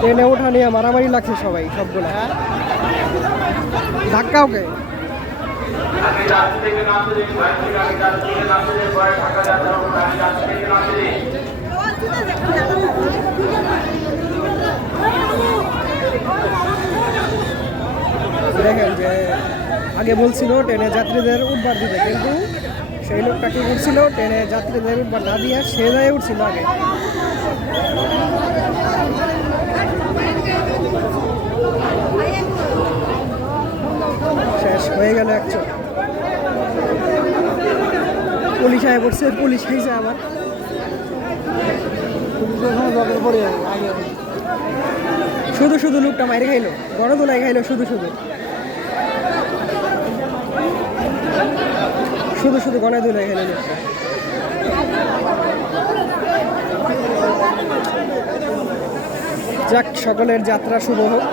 ট্রেনে ওঠা নিয়ে মারামারি লাগছে সবাই সবগুলা। ধাক্কা ওকে দেখেন যে আগে বলছিল ট্রেনে যাত্রীদের উঠবার দিতে, কিন্তু সেই লোকটা কি করছিল, ট্রেনে যাত্রীদের উঠবার না দিয়ে সে যায় উঠছিল আগে। শেষ হয়ে গেল একচো। পুলিশ আয় পড়ছে, পুলিশ আইসে আবার। শুধু শুধু লোকটা মাইরে খাইলো, বড় দোলাই খাইলো, শুধু শুধু শুধু শুধু গলায় দোলাই খাইলো লোকটা। যাক, সকলের যাত্রা শুভ হোক।